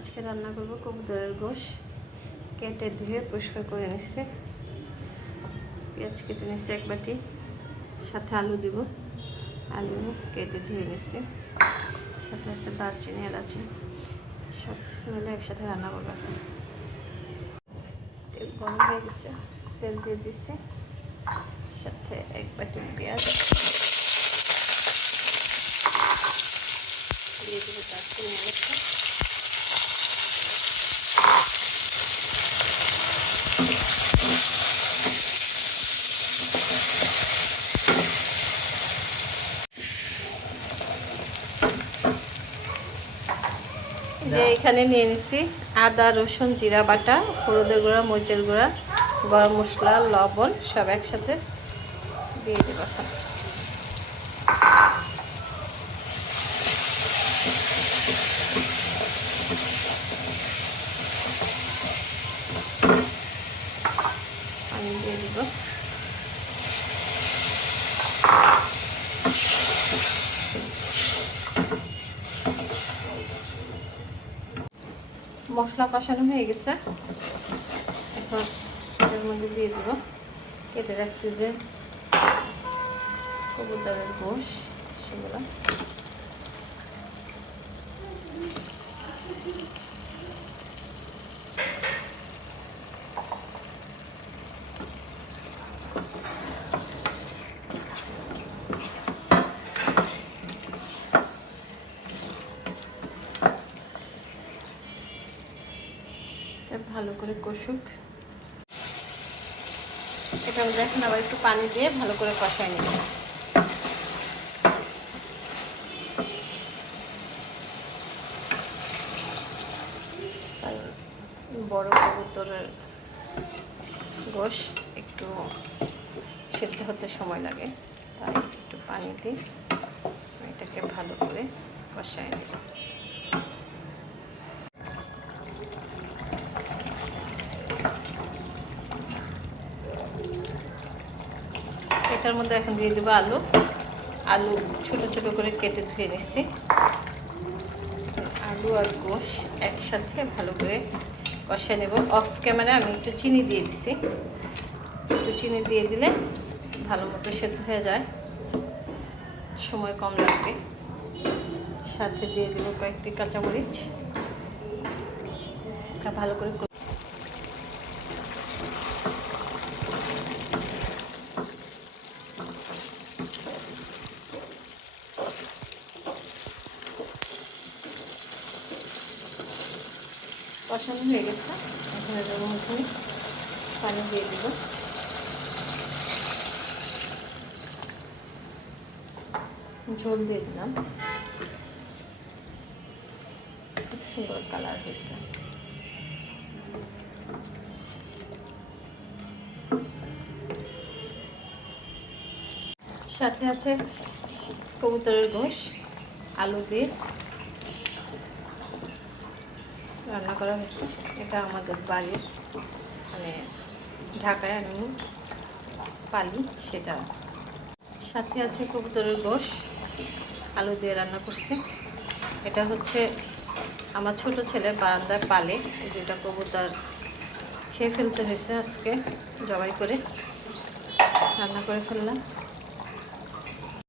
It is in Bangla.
আজকে রান্না করব কবুতরের গোশ। কেটে ধুয়ে পরিষ্কার করে নিচ্ছি। পেঁয়াজ কেটে নিচ্ছি এক বাটি, সাথে আলু দিব। আলু কেটে ধুয়ে নিচ্ছি, সাথে আছে দারচিনি, এলাচি, সব কিছু মিলে একসাথে রান্না করবো। এখন তেল গরম হয়ে গেছে, তেল দিয়ে দিচ্ছি, সাথে এক বাটি পেঁয়াজ দিয়ে দেবো, দারচিনি, এলাচি, যে এখানে নিয়ে নিছি আদা, রসুন, জিরা বাটা, হলুদের গুঁড়া, মরিচের গুঁড়া, গরম মশলা, লবণ সব একসাথে দিয়ে দেবো। পানি দিয়ে দিব। মশলা কষানো হয়ে গেছে, এখন এর মধ্যে দিয়ে দেব কেটে রাখছি যে কবুতরের গোশ, সেগুলো ভালো করে কষুক। এটার মধ্যে এখন আবার একটু পানি দিয়ে ভালো করে কষাই নেব। বড় কবুতরের গোশ একটু সেদ্ধ হতে সময় লাগে, তাই একটু পানি দিয়ে এটাকে ভালো করে কষাই নেব। এটার মধ্যে এখন দিয়ে দেবো আলু। আলু ছোট ছোট করে কেটে ধুয়ে নিচ্ছি। আলু আর গোশ একসাথে ভালো করে কষিয়ে নেব। অফ ক্যামেরা আমি একটু চিনি দিয়ে দিচ্ছি। একটু চিনি দিয়ে দিলে ভালো মতো সেদ্ধ হয়ে যায়, সময় কম লাগবে। সাথে দিয়ে দেব কয়েকটি কাঁচামরিচ। এটা ভালো করে কষানো হয়ে গেছে। এখন এর মধ্যে পানি দিয়ে দেব। ঝোল দিয়ে দিলাম, খুব সুন্দর কালার হয়েছে। সাথে আছে কবুতরের গোশ, আলু দিয়ে রান্না করা হয়েছে। এটা আমাদের বাড়ির, মানে ঢাকায় আমি পালি সেটা। সাথে আছে কবুতরের গোশ, আলু দিয়ে রান্না করছি। এটা হচ্ছে আমার ছোট ছেলে বারান্দায় পালে, এই দুটা কবুতর খেয়ে ফেলতে হয়েছে, আজকে জবাই করে রান্না করে ফেললাম।